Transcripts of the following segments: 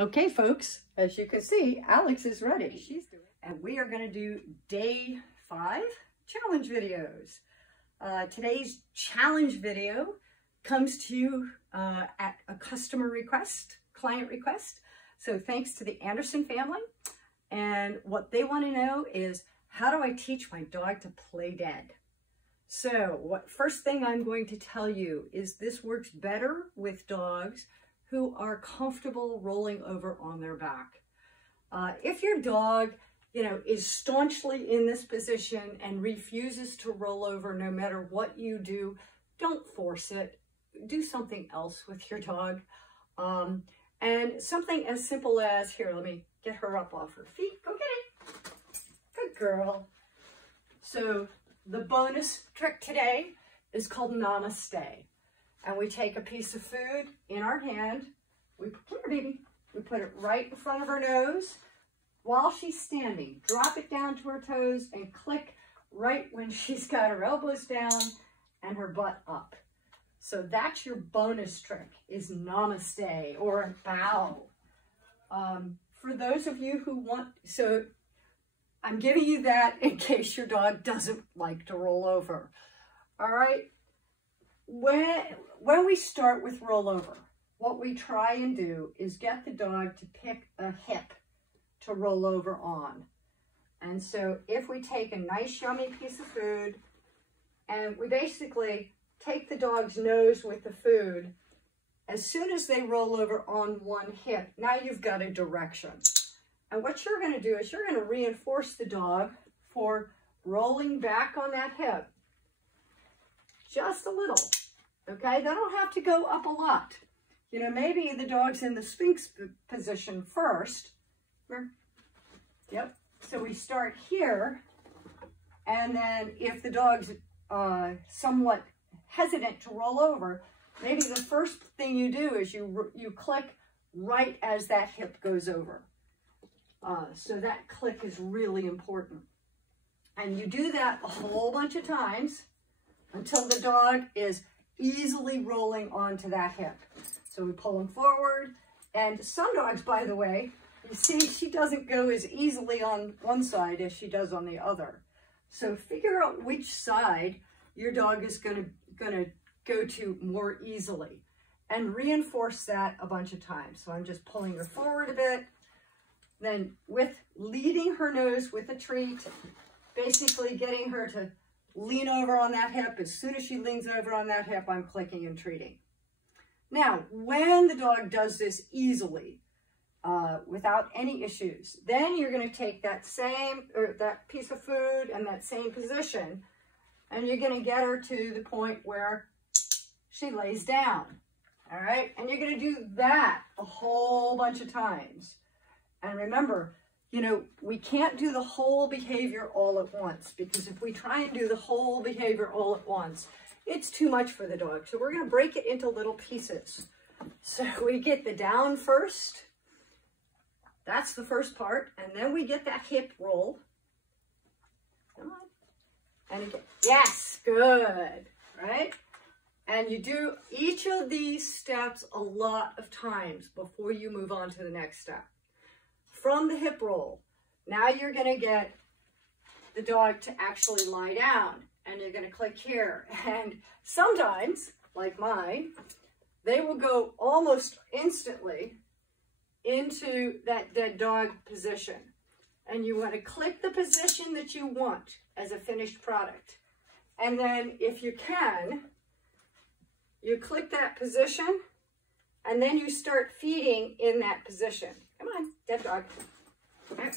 Okay, folks, as you can see, Alex is ready. She's doing it. And we are going to do day 5 challenge videos. Today's challenge video comes to you at a customer request, client request. So thanks to the Anderson family. And what they want to know is, how do I teach my dog to play dead? So first thing I'm going to tell you is this works better with dogs who are comfortable rolling over on their back. If your dog, is staunchly in this position and refuses to roll over no matter what you do, don't force it. Do something else with your dog. And something as simple as, here, let me get her up off her feet. Go get it. Good girl. So the bonus trick today is called Namaste. And we take a piece of food in our hand. Come here, baby. We put it right in front of her nose while she's standing. Drop it down to her toes and click right when she's got her elbows down and her butt up. So that's your bonus trick, is Namaste, or a bow. For those of you who want, so I'm giving you that in case your dog doesn't like to roll over. All right. When we start with rollover, what we try and do is get the dog to pick a hip to roll over on. And so if we take a nice yummy piece of food and we basically take the dog's nose with the food, as soon as they roll over on one hip, now you've got a direction. And what you're going to do is you're going to reinforce the dog for rolling back on that hip just a little. Okay, they don't have to go up a lot. Maybe the dog's in the Sphinx position first. Yep. So we start here, and then if the dog's somewhat hesitant to roll over, maybe the first thing you do is you click right as that hip goes over. So that click is really important. And you do that a whole bunch of times until the dog is easily rolling onto that hip. So we pull them forward. And some dogs, by the way, you see she doesn't go as easily on one side as she does on the other. So figure out which side your dog is going to go to more easily, and reinforce that a bunch of times. So I'm just pulling her forward a bit. Then with leading her nose with a treat, basically getting her to lean over on that hip. As soon as she leans over on that hip, I'm clicking and treating. Now, when the dog does this easily, without any issues, then you're going to take that piece of food and that same position, and you're going to get her to the point where she lays down. All right. And you're going to do that a whole bunch of times. And remember, we can't do the whole behavior all at once, because if we try and do the whole behavior all at once, it's too much for the dog. So we're going to break it into little pieces. So we get the down first. That's the first part. And then we get that hip roll. Come on. And again, yes, good, right? And you do each of these steps a lot of times before you move on to the next step. From the hip roll, now you're going to get the dog to actually lie down, and you're going to click here. And sometimes, like mine, they will go almost instantly into that dead dog position. And you want to click the position that you want as a finished product. And then if you can, you click that position, and then you start feeding in that position. Come on, dead dog. Okay.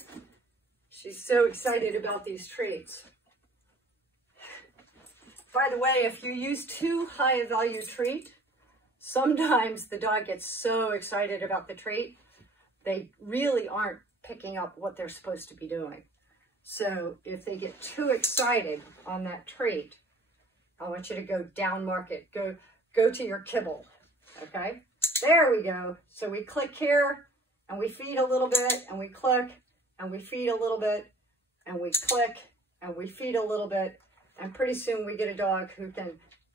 She's so excited about these treats. By the way, if you use too high a value treat, sometimes the dog gets so excited about the treat, they really aren't picking up what they're supposed to be doing. So if they get too excited on that treat, I want you to go down market. Go to your kibble, okay? There we go. So we click here, and we feed a little bit, and we click, and we feed a little bit, and we click, and we feed a little bit, and pretty soon we get a dog who can,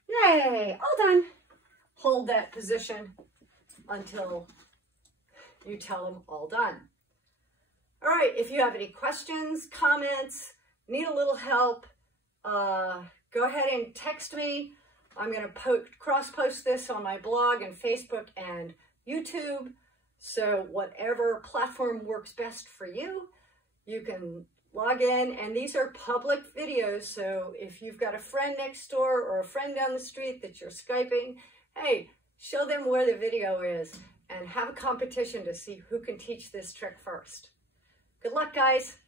yay, all done. Hold that position until you tell them all done. All right, if you have any questions, comments, need a little help, go ahead and text me. I'm going to cross-post this on my blog and Facebook and YouTube. So whatever platform works best for you, you can log in. And these are public videos. So if you've got a friend next door or a friend down the street that you're Skyping, hey, show them where the video is and have a competition to see who can teach this trick first. Good luck, guys.